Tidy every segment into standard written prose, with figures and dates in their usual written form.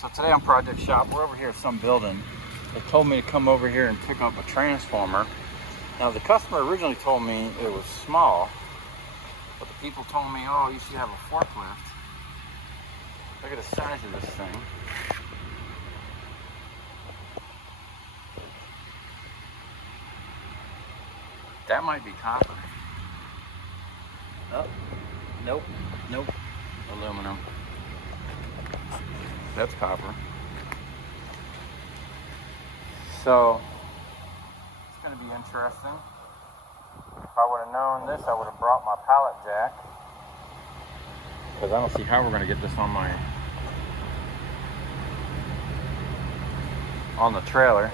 So today on Project Shop, we're over here at some building. They told me to come over here and pick up a transformer. Now the customer originally told me it was small, but the people told me, oh, you should have a forklift. Look at the size of this thing. That might be copper. Oh, nope, nope, aluminum. That's copper. So, it's going to be interesting. If I would have known this, I would have brought my pallet jack. Because I don't see how we're going to get this on the trailer.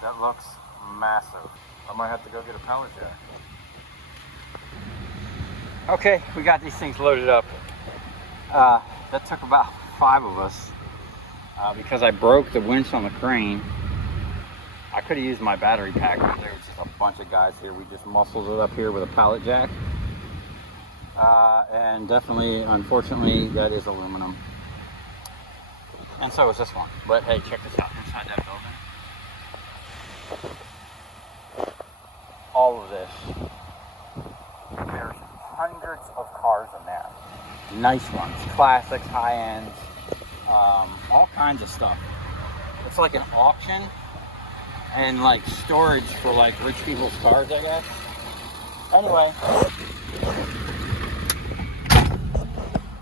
That looks massive. I might have to go get a pallet jack. Okay, we got these things loaded up. That took about 5 of us because I broke the winch on the crane. I could have used my battery pack, but there was just a bunch of guys here. We just muscled it up here with a pallet jack. And definitely, unfortunately, that is aluminum. And so is this one. But hey, check this out inside that building. All of this. There's hundreds of cars in there. Nice ones, classics, high ends, all kinds of stuff. It's like an auction and like storage for like rich people's cars, I guess. Anyway,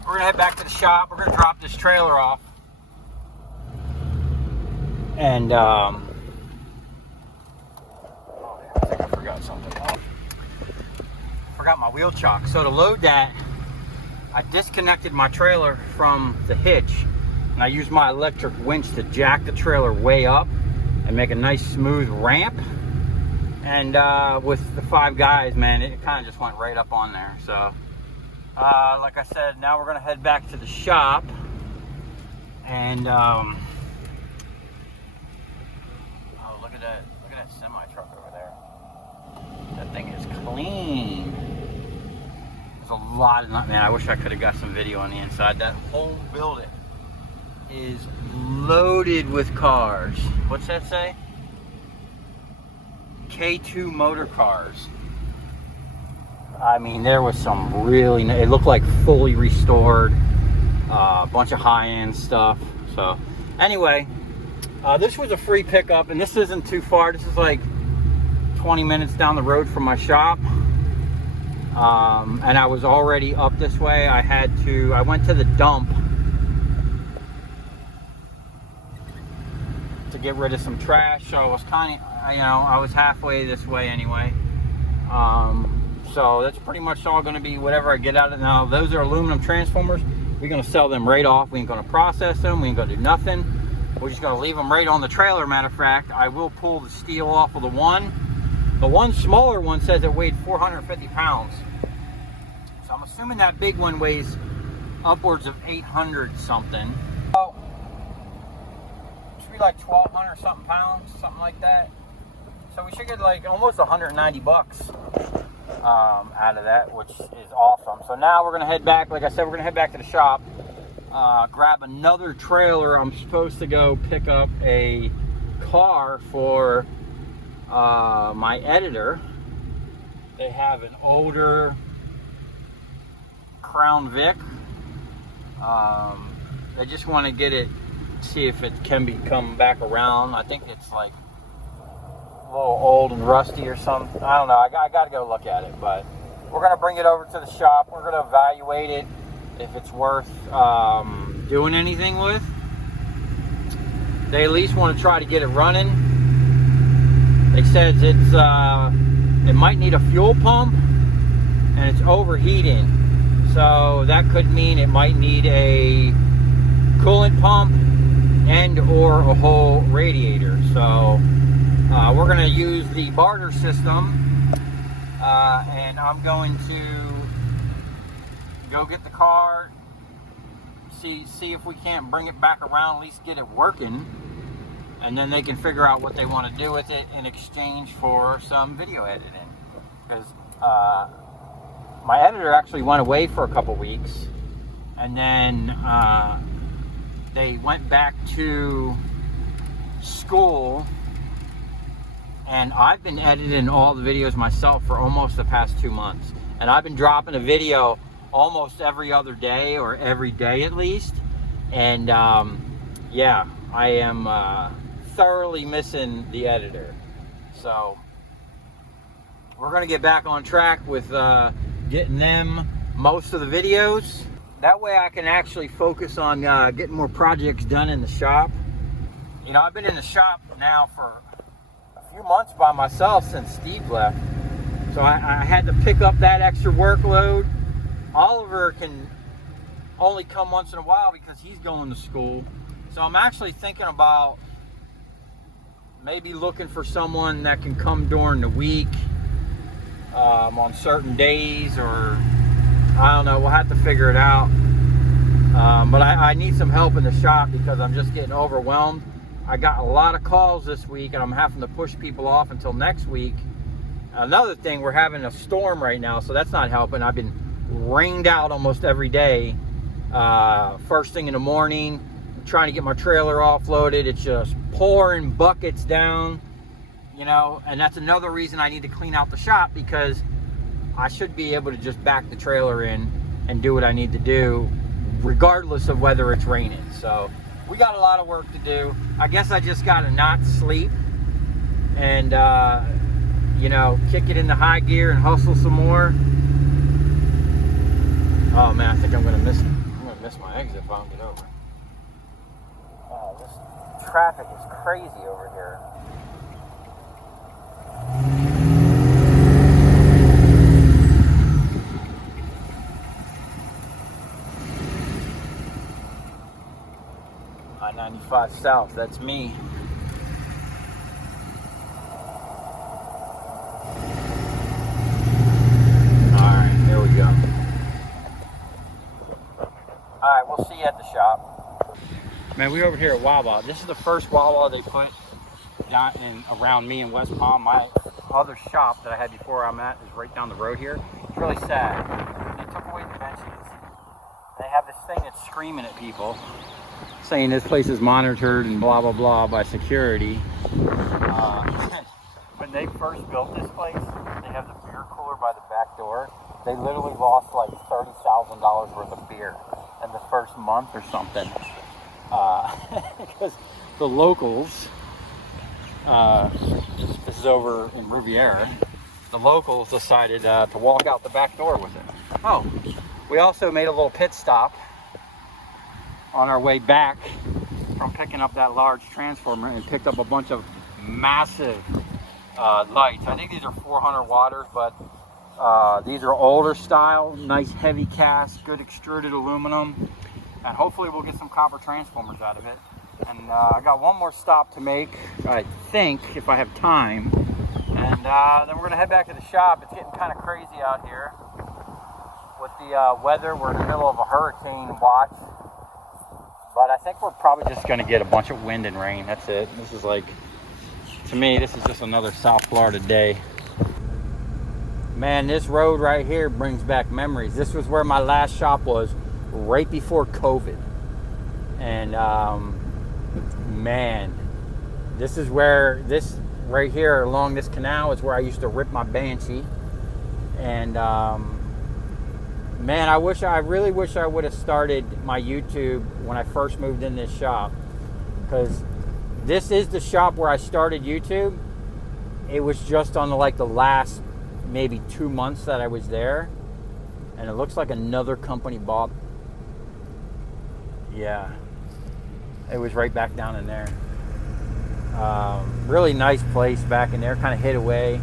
we're gonna head back to the shop. We're gonna drop this trailer off. And oh yeah, I think I forgot something. Forgot my wheel chock. So to load that, I disconnected my trailer from the hitch, and I used my electric winch to jack the trailer way up and make a nice smooth ramp. And with the 5 guys, man, it kind of just went right up on there. So like I said, now we're gonna head back to the shop. And oh, look at that semi truck over there. That thing is clean. There's a lot of, man, I wish I could have got some video on the inside. That whole building is loaded with cars. What's that say? K2 motor cars. I mean, there was some really, it looked like fully restored, a bunch of high-end stuff. So anyway, this was a free pickup, and this isn't too far. This is like 20 minutes down the road from my shop. And I was already up this way. I went to the dump to get rid of some trash. So I was I was halfway this way anyway. So that's pretty much all going to be whatever I get out of it. Now, those are aluminum transformers. We're going to sell them right off. We ain't going to process them. We ain't going to do nothing. We're just going to leave them right on the trailer. Matter of fact, I will pull the steel off of the one. The one smaller one says it weighed 450 pounds. So I'm assuming that big one weighs upwards of 800 something. So it should be like 1,200 something pounds, something like that. So we should get like almost 190 bucks out of that, which is awesome. So now we're gonna head back. Like I said, we're gonna head back to the shop, grab another trailer. I'm supposed to go pick up a car for my editor. They have an older Crown Vic. They just want to get it, see if it can come back around. I think it's like a little old and rusty or something. I don't know. I got to go look at it, but we're going to bring it over to the shop. We're going to evaluate it, if it's worth doing anything with. They at least want to try to get it running. They said it might need a fuel pump, and it's overheating. So that could mean it might need a coolant pump and or a whole radiator. So we're going to use the barter system, and I'm going to go get the car, see if we can't bring it back around, at least get it working. And then they can figure out what they want to do with it in exchange for some video editing. Because my editor actually went away for a couple weeks, and then they went back to school, and I've been editing all the videos myself for almost the past 2 months. And I've been dropping a video almost every other day, or every day at least. And yeah, I am thoroughly missing the editor. So we're gonna get back on track with getting them most of the videos. That way I can actually focus on getting more projects done in the shop. You know, I've been in the shop now for a few months by myself since Steve left. So I had to pick up that extra workload. Oliver can only come once in a while because he's going to school. So I'm actually thinking about maybe looking for someone that can come during the week on certain days, or I don't know, we'll have to figure it out. But I need some help in the shop because I'm just getting overwhelmed. I got a lot of calls this week and I'm having to push people off until next week. Another thing, we're having a storm right now, so that's not helping. I've been rained out almost every day. First thing in the morning, trying to get my trailer offloaded. It's just pouring buckets down, you know, and that's another reason I need to clean out the shop, because I should be able to just back the trailer in and do what I need to do regardless of whether it's raining. So we got a lot of work to do. I guess I just got to not sleep and you know, kick it into high gear and hustle some more. Oh man, I think I'm gonna miss my exit if I don't get over. Oh, this traffic is crazy over here. I-95 South, that's me. Alright, we'll see you at the shop. Man, we're over here at Wawa. This is the first Wawa they put down around me in West Palm. My other shop that I had before I'm at is right down the road here. It's really sad. They took away the benches. They have this thing that's screaming at people, saying this place is monitored and blah, blah, blah by security. When they first built this place, they have the beer cooler by the back door. They literally lost like $30,000 worth of beer in the first month or something, because the locals, this is over in Riviera, the locals decided to walk out the back door with it. Oh, we also made a little pit stop on our way back from picking up that large transformer, and picked up a bunch of massive lights. I think these are 400 watters, but these are older style, nice heavy cast, good extruded aluminum, and hopefully we'll get some copper transformers out of it. And I got one more stop to make, I think, if I have time, and then we're gonna head back to the shop. It's getting kind of crazy out here with the weather. We're in the middle of a hurricane watch, but I think we're probably just gonna get a bunch of wind and rain. That's it. This is like, to me, this is just another South Florida day. Man, this road right here brings back memories. This was where my last shop was right before COVID. And man, this is where, this right here along this canal is where I used to rip my Banshee. And man, I really wish I would have started my YouTube when I first moved in this shop, because this is the shop where I started YouTube. It was just on the last maybe 2 months that I was there, and it looks like another company bought. Yeah, it was right back down in there. Really nice place back in there, kind of hid away.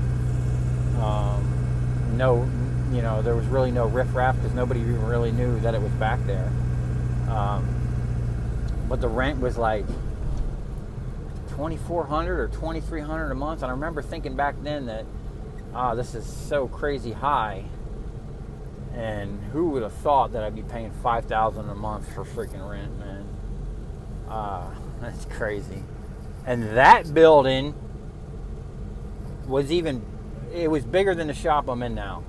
No, you know, there was really no riffraff because nobody even really knew that it was back there. But the rent was like $2,400 or $2,300 a month, and I remember thinking back then that, this is so crazy high, and who would have thought that I'd be paying $5,000 a month for freaking rent, man. That's crazy. And that building was it was bigger than the shop I'm in now.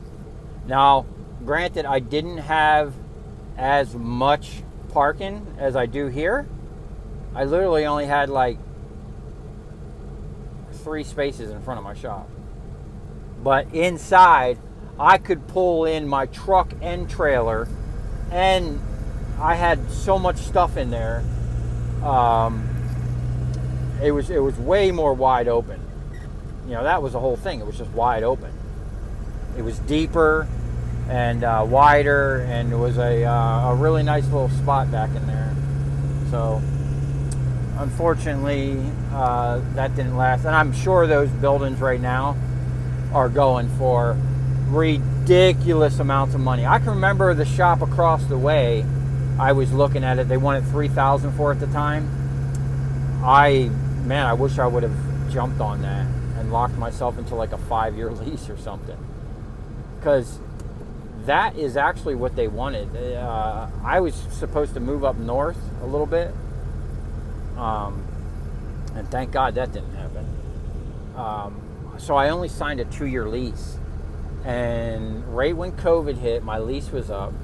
Now, granted, I didn't have as much parking as I do here, I literally only had like 3 spaces in front of my shop. But inside, I could pull in my truck and trailer, and I had so much stuff in there. It was way more wide open. You know, that was the whole thing. It was just wide open. It was deeper and wider, and it was a really nice little spot back in there. So unfortunately, that didn't last. And I'm sure those buildings right now are going for ridiculous amounts of money. I can remember the shop across the way. I was looking at it. They wanted $3,000 for it at the time. I wish I would have jumped on that and locked myself into like a 5-year lease or something. Because that is actually what they wanted. I was supposed to move up north a little bit. And thank God that didn't happen. So I only signed a 2-year lease. And right when COVID hit, my lease was up.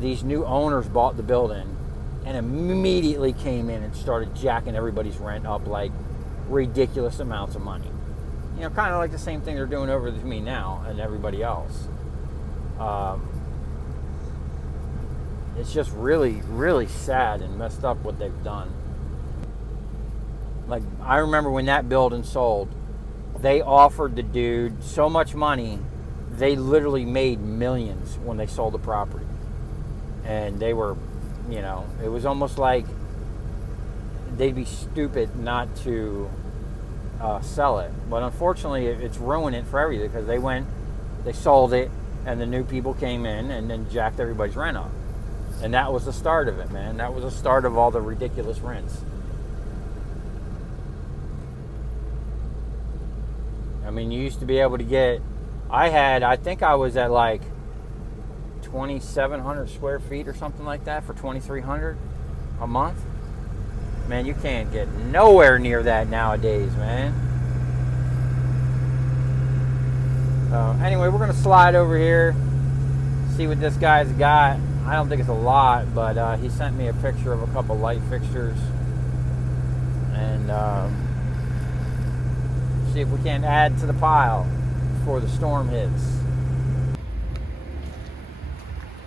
These new owners bought the building and immediately came in and started jacking everybody's rent up like ridiculous amounts of money. You know, kind of like the same thing they're doing over to me now and everybody else. It's just really, really sad and messed up what they've done. Like, I remember when that building sold, they offered the dude so much money, they literally made millions when they sold the property. And they were, you know, it was almost like they'd be stupid not to sell it. But unfortunately, it's ruining it for everything, because they sold it, and the new people came in and then jacked everybody's rent up. And that was the start of it, man. That was the start of all the ridiculous rents. I mean, you used to be able to get, I think I was at like 2,700 square feet or something like that for $2,300 a month. Man, you can't get nowhere near that nowadays, man. Anyway, we're going to slide over here, see what this guy's got. I don't think it's a lot, but he sent me a picture of a couple light fixtures. And see if we can add to the pile before the storm hits.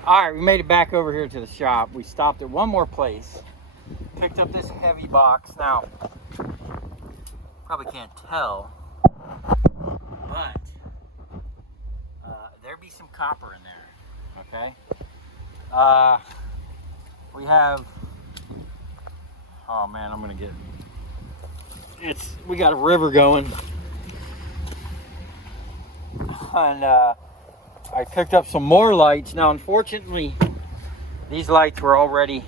Alright, we made it back over here to the shop. We stopped at one more place, picked up this heavy box. Now, probably can't tell, but there'd be some copper in there, okay? We have, oh man, I'm gonna get, we got a river going. And I picked up some more lights. Now, unfortunately, these lights were already,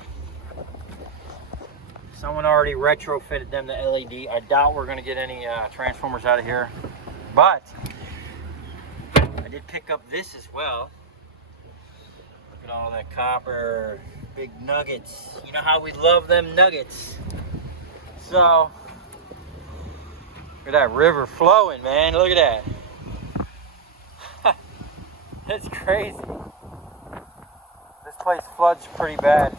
someone already retrofitted them to LED. I doubt we're gonna get any transformers out of here, but I did pick up this as well. Look at all that copper, big nuggets. You know how we love them nuggets. So, look at that river flowing, man. Look at that. It's crazy. This place floods pretty bad.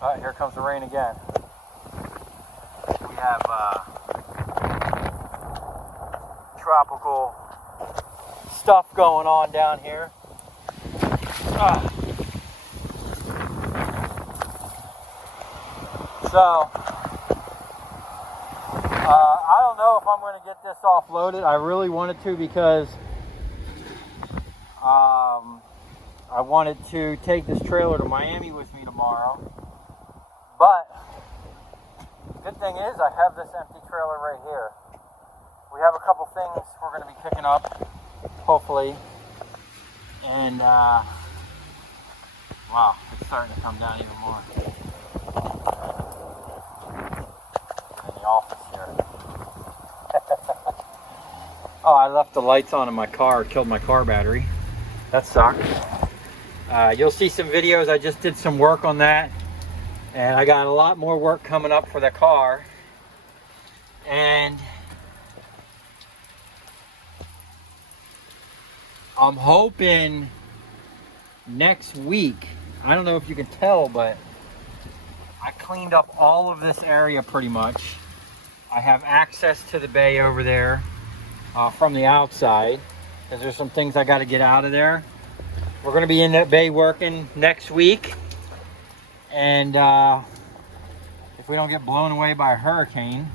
Oh, here comes the rain again. We have tropical stuff going on down here. So, I don't know if I'm going to get this offloaded. I really wanted to, because I wanted to take this trailer to Miami with me tomorrow. But good thing is I have this empty trailer right here. We have a couple things we're going to be picking up, hopefully. And wow, it's starting to come down even more. In the office here. Oh, I left the lights on in my car. It killed my car battery. That sucked. You'll see some videos. I just did some work on that, and I got a lot more work coming up for the car. And I'm hoping next week, I don't know if you can tell, but I cleaned up all of this area pretty much. I have access to the bay over there from the outside, because there's some things I got to get out of there. We're going to be in that bay working next week, and if we don't get blown away by a hurricane.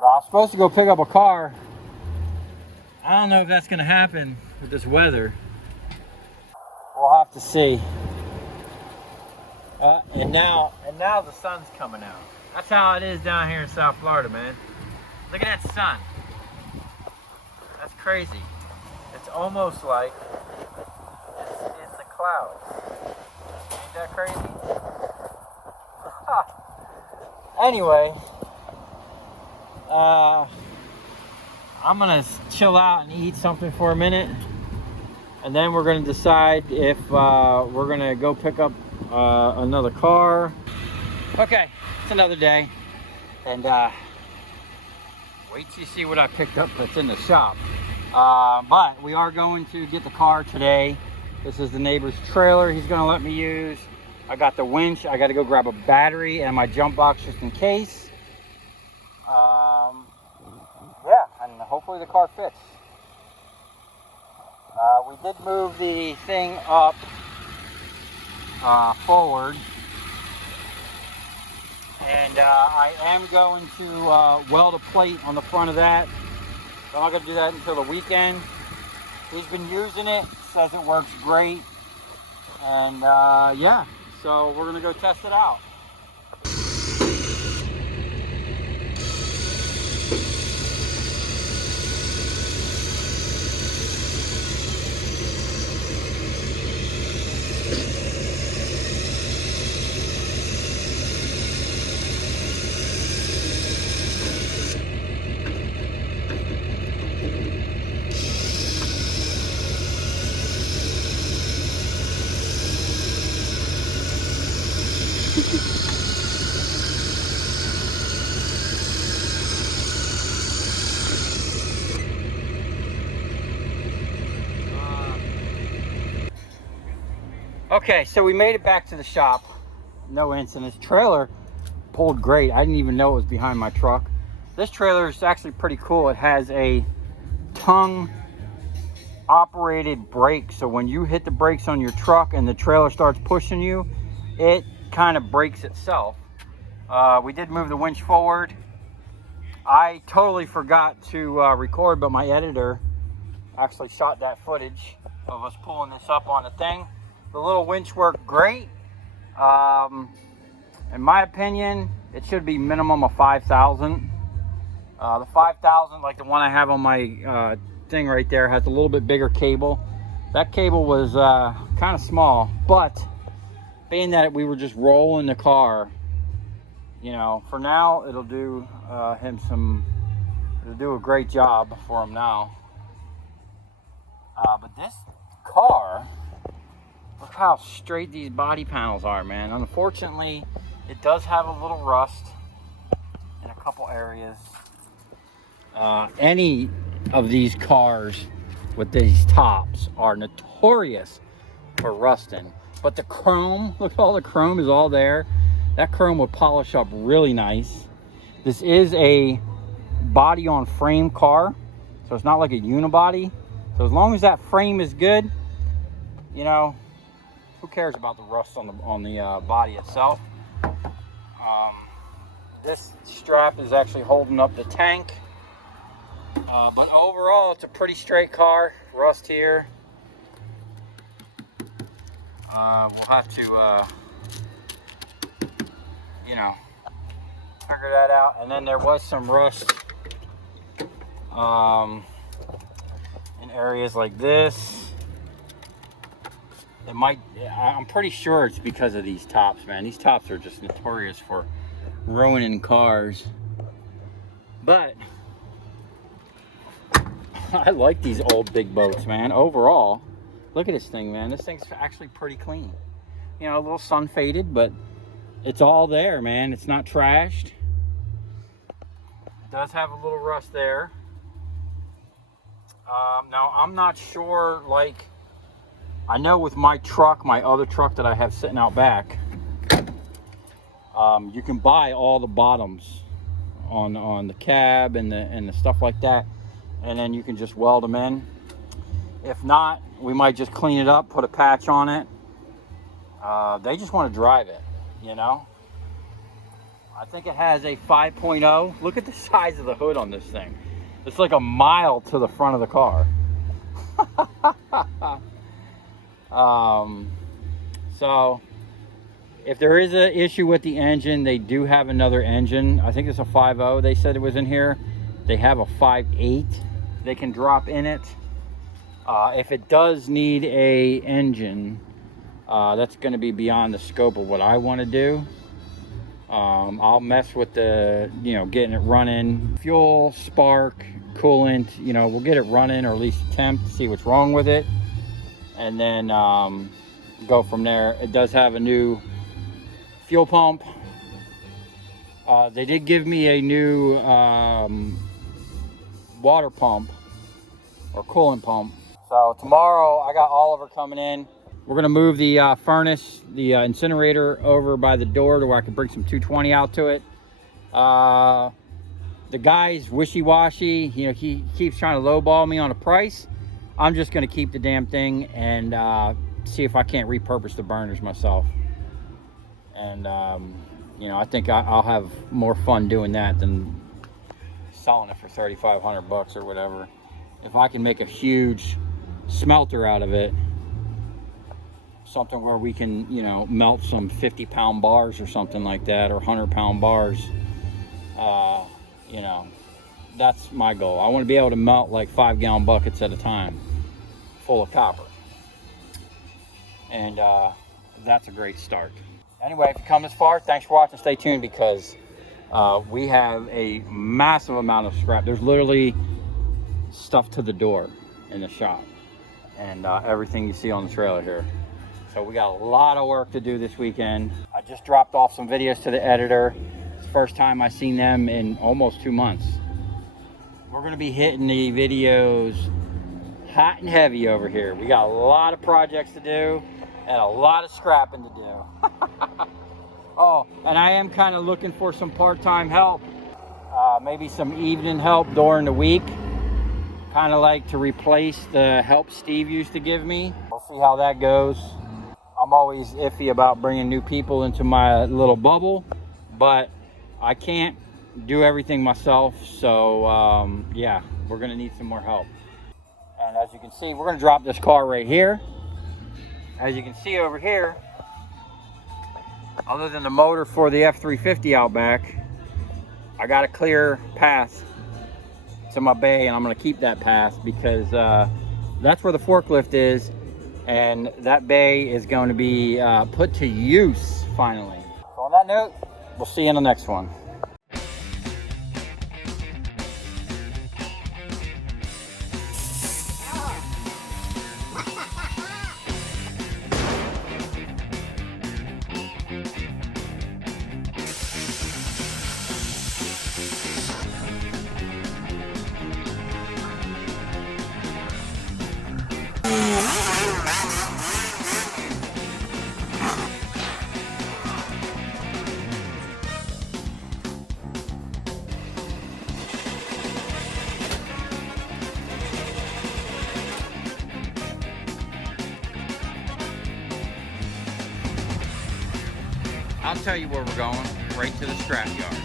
I was supposed to go pick up a car. I don't know if that's going to happen with this weather. We'll have to see. And now the sun's coming out. That's how it is down here in South Florida, man. Look at that sun. That's crazy. It's almost like it's in the clouds. Ain't that crazy? Anyway, I'm gonna chill out and eat something for a minute, and then we're gonna decide if we're gonna go pick up another car. Okay, it's another day, and wait till you see what I picked up that's in the shop. But we are going to get the car today. This is the neighbor's trailer he's gonna let me use. I got the winch. I got to go grab a battery and my jump box just in case. Yeah, and hopefully the car fits. We did move the thing up forward, and I am going to weld a plate on the front of that. I'm not going to do that until the weekend. He's been using it, says it works great, and yeah, so we're going to go test it out. Okay, so we made it back to the shop. No incidents. Trailer pulled great. I didn't even know it was behind my truck. This trailer is actually pretty cool. It has a tongue operated brake, so when you hit the brakes on your truck and the trailer starts pushing you, it kind of brakes itself. We did move the winch forward. I totally forgot to record, but my editor actually shot that footage of us pulling this up on the thing. The little winch worked great. In my opinion, it should be minimum of 5,000. The 5,000, like the one I have on my thing right there, has a little bit bigger cable. That cable was kind of small, but being that we were just rolling the car, you know, for now it'll do it'll do a great job for him now. But this car, look how straight these body panels are, man. Unfortunately, it does have a little rust in a couple areas. Any of these cars with these tops are notorious for rusting. But the chrome, look at all the chrome is all there. That chrome will polish up really nice. This is a body on frame car, so it's not like a unibody. So as long as that frame is good, you know, who cares about the rust on the body itself? This strap is actually holding up the tank. But overall, it's a pretty straight car. Rust here. We'll have to, you know, figure that out. And then there was some rust in areas like this. It might, I'm pretty sure it's because of these tops, man. These tops are just notorious for ruining cars. But I like these old big boats, man. Overall, look at this thing, man. This thing's actually pretty clean. You know, a little sun faded, but it's all there, man. It's not trashed. It does have a little rust there. Now, I'm not sure, like, I know with my truck, my other truck that I have sitting out back, You can buy all the bottoms on the cab and the stuff like that, and then you can just weld them in. If not, we might just clean it up, put a patch on it. They just want to drive it, you know. I think it has a 5.0. Look at the size of the hood on this thing. It's like a mile to the front of the car. So if there is an issue with the engine, they do have another engine. I think it's a 5.0. They said it was in here. They have a 5.8 they can drop in it. If it does need a engine, that's going to be beyond the scope of what I want to do. I'll mess with the, you know, getting it running, fuel, spark, coolant, you know, we'll get it running, or at least attempt to see what's wrong with it, and then go from there. It does have a new fuel pump. They did give me a new water pump or coolant pump. So tomorrow I got Oliver coming in. We're gonna move the furnace, the incinerator over by the door to where I can bring some 220 out to it. The guy's wishy-washy, you know, he keeps trying to lowball me on a price. I'm just gonna keep the damn thing and see if I can't repurpose the burners myself. And you know, I think I'll have more fun doing that than selling it for 3,500 bucks or whatever. If I can make a huge smelter out of it, something where we can, you know, melt some 50-pound bars or something like that, or 100-pound bars, you know, that's my goal. I want to be able to melt like 5-gallon buckets at a time full of copper, and that's a great start. Anyway, if you come this far, thanks for watching. Stay tuned, because we have a massive amount of scrap. There's literally stuff to the door in the shop, and everything you see on the trailer here. So we got a lot of work to do this weekend. I just dropped off some videos to the editor. It's the first time I've seen them in almost 2 months. We're gonna be hitting the videos hot and heavy over here. We got a lot of projects to do and a lot of scrapping to do. Oh, and I am kind of looking for some part-time help. Maybe some evening help during the week. Kind of like to replace the help Steve used to give me. We'll see how that goes. I'm always iffy about bringing new people into my little bubble, but I can't do everything myself. So yeah, we're gonna need some more help. And as you can see, we're gonna drop this car right here. As you can see over here, other than the motor for the F-350 out back, I got a clear path to my bay, and I'm gonna keep that path because that's where the forklift is, and that bay is going to be put to use finally. So on that note, we'll see you in the next one. I'll tell you where we're going, right to the scrap yard.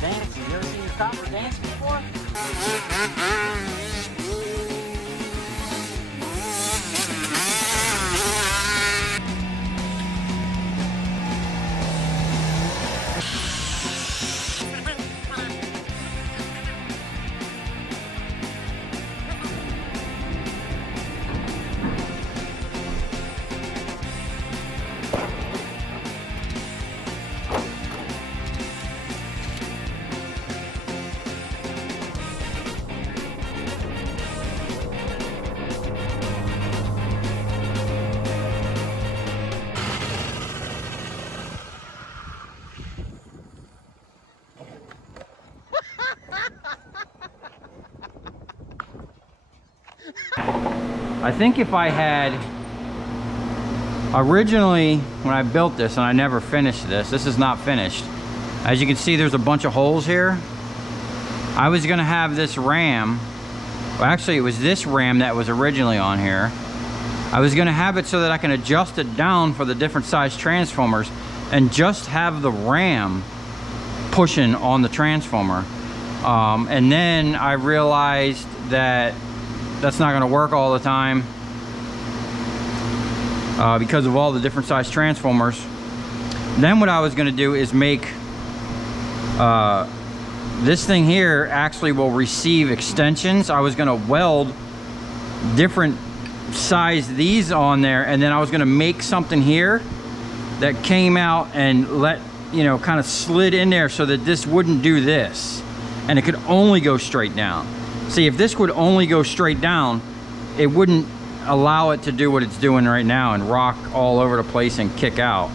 Dancing. You ever seen a copper dance before? I think if I had originally, when I built this, and I never finished this is not finished. As you can see, there's a bunch of holes here. I was gonna have this ram, well, actually it was this ram that was originally on here. I was gonna have it so that I can adjust it down for the different size transformers and just have the ram pushing on the transformer. And then I realized that that's not gonna work all the time because of all the different size transformers. Then what I was gonna do is make this thing here actually will receive extensions. I was gonna weld different size these on there, and then I was gonna make something here that came out and let, you know, kind of slid in there so that this wouldn't do this. And it could only go straight down. See, if this would only go straight down, it wouldn't allow it to do what it's doing right now and rock all over the place and kick out.